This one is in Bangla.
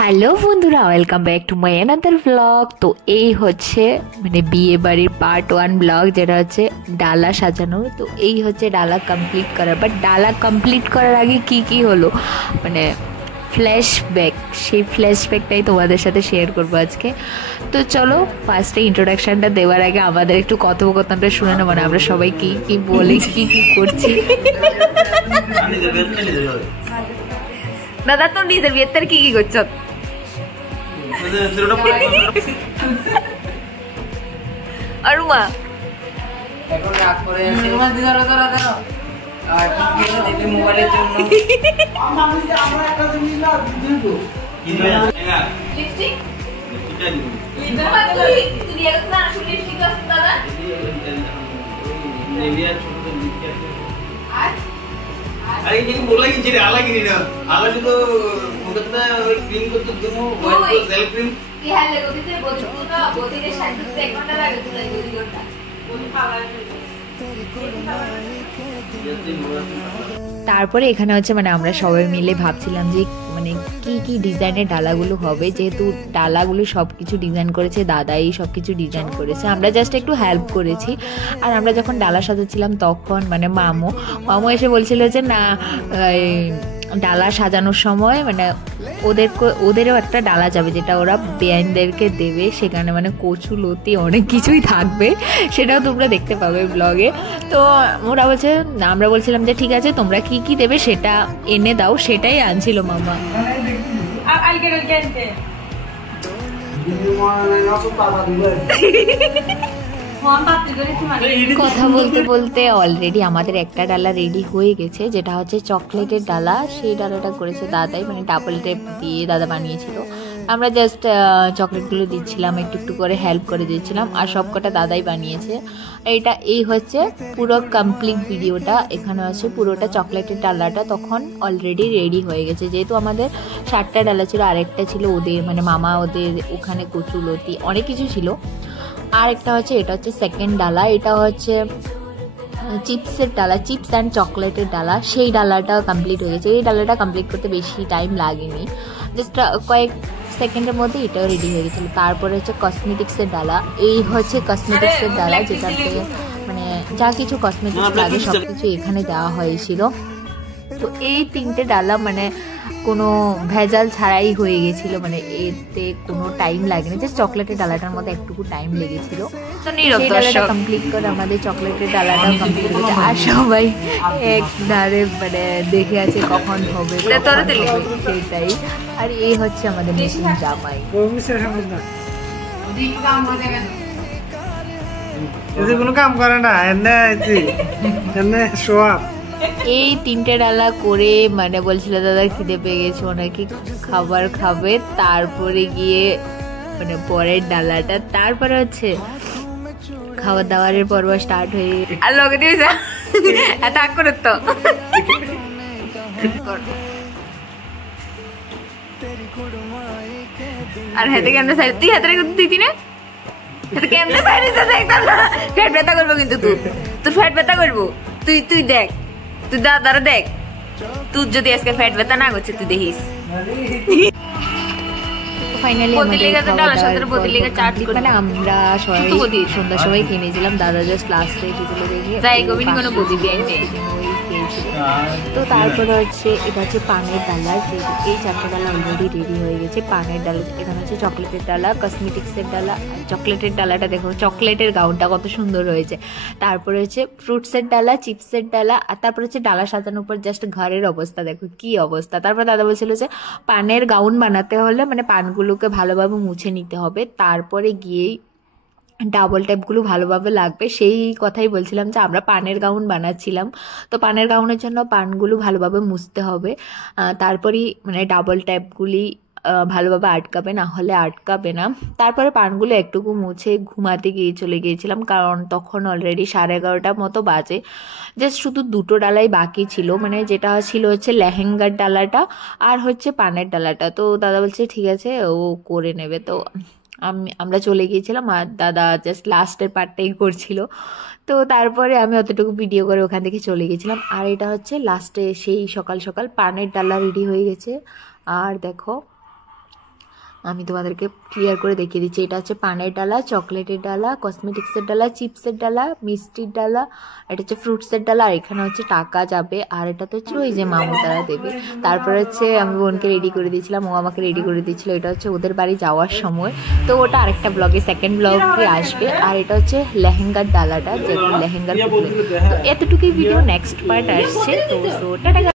হ্যালো বন্ধুরা, welcome back to my another blog. তো এই হচ্ছে মানে বিয়ে বাড়ির পার্ট 1 ব্লগ, যেটা হচ্ছে ডালা সাজানো। তো এই হচ্ছে ডালা কমপ্লিট করা, বাট ডালা কমপ্লিট করার আগে কি কি হলো মানে ফ্ল্যাশব্যাক, সেই ফ্ল্যাশব্যাকটাই তোমাদের সাথে শেয়ার করবো আজকে। তো চলো ফার্স্টে ইন্ট্রোডাকশনটা দেওয়ার আগে আমাদের একটু কথোপকথনটা শুনে নেবো, মানে আমরা সবাই কি কি বলি, কি কি করছি। দাদা, তো নিজের বিয়ের কি কি করছো? অরুমা এখন রাগ করে আছে আর দেখবি মোবাইলের জন্য আমরা একটা জিনিস না দিব কি লিপস্টিক লিপস্টিক তুই দিয়ে গেছ না আসলে লিপস্টিক আছে দাদা নেভিয়া ছোট লিপস্টিক আর আরে কি बोला कि जेरे आला गिरी ना आला जो मुदतना क्रीम को तो तुम व्हाइट को सेल क्रीम की हाल ले गोदी ते बोदी रे शायद से 1 घंटा लगे तो गोदी घंटा बोली पाला তারপরে এখানে হচ্ছে মানে আমরা সবাই মিলে ভাবছিলাম যে মানে কি কি ডিজাইনের ডালাগুলো হবে, যেহেতু ডালাগুলো সব কিছু ডিজাইন করেছে দাদাই, সব কিছু ডিজাইন করেছে, আমরা জাস্ট একটু হেল্প করেছি। আর আমরা যখন ডালা সাজাচ্ছিলাম তখন মানে মামু এসে বলছিল যে না, ডালা সাজানোর সময় মানে ওদেরও একটা ডালা যাবে, যেটা ওরা বেআইনদেরকে দেবে, সেখানে মানে কচু লতি অনেক কিছুই থাকবে, সেটাও তোমরা দেখতে পাবে ব্লগে। তো ওরা বলছে, আমরা বলছিলাম যে ঠিক আছে তোমরা কি কি দেবে সেটা এনে দাও, সেটাই আনছিল মামা। কথা বলতে বলতে অলরেডি আমাদের একটা ডালা রেডি হয়ে গেছে, যেটা হচ্ছে চকলেটের ডালা। সেই ডালাটা করেছে দাদাই, মানে ডাবল টেপ দিয়ে দাদা বানিয়েছিল। আমরা জাস্ট চকলেটগুলো দিচ্ছিলাম, একটু একটু করে হেল্প করে দিচ্ছিলাম, আর সব কটা দাদাই বানিয়েছে। এই হচ্ছে পুরো কমপ্লিট ভিডিওটা। এখানে আছে পুরোটা চকলেটের ডালাটা তখন অলরেডি রেডি হয়ে গেছে, যেহেতু আমাদের 7টা ডালা ছিল, আরেকটা ছিল ওদের মানে মামা ওদের ওখানে কচু লতি অনেক কিছু ছিল। আর একটা হচ্ছে এটা হচ্ছে সেকেন্ড ডালা, এটা হচ্ছে চিপসের ডালা, চিপস অ্যান্ড চকলেটের ডালা। সেই ডালাটা কমপ্লিট হয়ে গেছে। এই ডালাটা কমপ্লিট করতে বেশি টাইম লাগেনি, জাস্ট কয়েক সেকেন্ডের মধ্যে এটাও রেডি হয়ে গেছিলো। তারপরে হচ্ছে কসমেটিক্সের ডালা। এই হচ্ছে কসমেটিক্সের ডালা, যেটাতে মানে যা কিছু কসমেটিক্স লাগে সব কিছু এখানে দেওয়া হয়েছিল। তো এই 3টে ডালা মানে কোনো ভেজাল ছাড়াই হয়ে গেছিল, মানে এতে কোনো টাইম লাগেনি, জাস্ট চকলেটের ডালাটার মধ্যে একটুকু টাইম লেগেছিল। ডালাটা কমপ্লিট করে আমাদের চকলেটের ডালাটাও কমপ্লিট হয়েছে, আর সবাই এক ধারে মানে দেখে আছে কখন হবে সেটাই। আর এই হচ্ছে আমাদের নতুন জামাই। কোনো কাম করে না এনে শোয়া। এই 3টে ডালা করে মানে বলছিল দাদা খিদে পেয়ে গেছে, নাকি খাবার খাবে, তারপরে গিয়ে মানে পরের ডালাটা, তারপরে হচ্ছে খাবার দাবারের পর্ব স্টার্ট হয়ে আর লগে দিবি এত আগ করে তো আর হাতে কেমনে সাইড তুই হাতে রেখে দিতি না, হাতে কেমনে সাইড দেখতাম না, ফ্যাট ব্যথা করবো কিন্তু তোর ফ্যাট ব্যথা করবো, তুই দেখ, তুই দাদারা দেখ, তুই যদি আজকে ফ্যাট ব্যথা না করছে তুই দেখিস। ফাইনালি আমরা সন্ধ্যার সময় কিনেছিলাম, দাদা জাস্ট লাস্টে সেগুলো দেখে। তো তারপরে হচ্ছে এটা হচ্ছে পানের ডালা। এই 4টে ডালা অলরেডি রেডি হয়ে গেছে। পানের ডালা, এখানে হচ্ছে চকলেটের ডালা, কসমেটিক্সের ডালা। চকলেটের ডালাটা দেখো, চকলেটের গাউনটা কত সুন্দর হয়েছে। তারপরে হচ্ছে ফ্রুটসের ডালা, চিপসের ডালা, আর তারপরে হচ্ছে ডালা সাজানোর পর জাস্ট ঘরের অবস্থা দেখো কি অবস্থা। তারপর দাদা বলছিল যে পানের গাউন বানাতে হলে মানে পানগুলোকে ভালোভাবে মুছে নিতে হবে, তারপরে গিয়েই ডাবল ট্যাপগুলো ভালোভাবে লাগবে। সেই কথাই বলছিলাম যে আমরা পানের গাউন বানাচ্ছিলাম, তো পানের গাউনের জন্য পানগুলো ভালোভাবে মুছতে হবে, তারপরেই মানে ডাবল ট্যাপগুলি ভালোভাবে আটকাবে, না হলে আটকাবে না। তারপরে পানগুলো একটুকু মুছে ঘুমাতে চলে গিয়েছিলাম, কারণ তখন অলরেডি 11:30 মতো বাজে। জাস্ট শুধু 2টো ডালাই বাকি ছিল, মানে যেটা ছিল হচ্ছে লেহেঙ্গার ডালাটা আর হচ্ছে পানের ডালাটা। তো দাদা বলছে ঠিক আছে ও করে নেবে। তো আমরা চলে গিয়েছিলাম, আর দাদা জাস্ট লাস্টের পার্টটাই করছিল। তো তারপরে আমি অতটুকু ভিডিও করে ওখান থেকে চলে গেছিলাম। আর এটা হচ্ছে লাস্টে সেই সকাল সকাল পানের ডালা রেডি হয়ে গেছে। আর দেখো আমি তোমাদেরকে ক্লিয়ার করে দেখিয়ে দিচ্ছি। এটা হচ্ছে পানের ডালা, চকলেটের ডালা, কসমেটিক্সের ডালা, চিপসের ডালা, মিষ্টির ডালা, এটা হচ্ছে ফ্রুটসের ডালা, আর এখানে হচ্ছে টাকা যাবে, আর এটা তো হচ্ছে ওই যে মামু তারা দেবে। তারপরে হচ্ছে আমি বোনকে রেডি করে দিয়েছিলাম, ও আমাকে রেডি করে দিয়েছিল। এটা হচ্ছে ওদের বাড়ি যাওয়ার সময়, তো ওটা আরেকটা ব্লগে, সেকেন্ড ব্লগে আসবে। আর এটা হচ্ছে লেহেঙ্গার ডালাটা, যে লেহেঙ্গার পুতুল। তো এতটুকুই ভিডিও, নেক্সট পার্ট আসছে। তো টাটা।